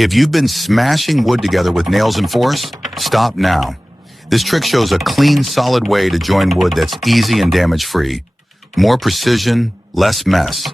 If you've been smashing wood together with nails and force, stop now. This trick shows a clean, solid way to join wood that's easy and damage-free. More precision, less mess.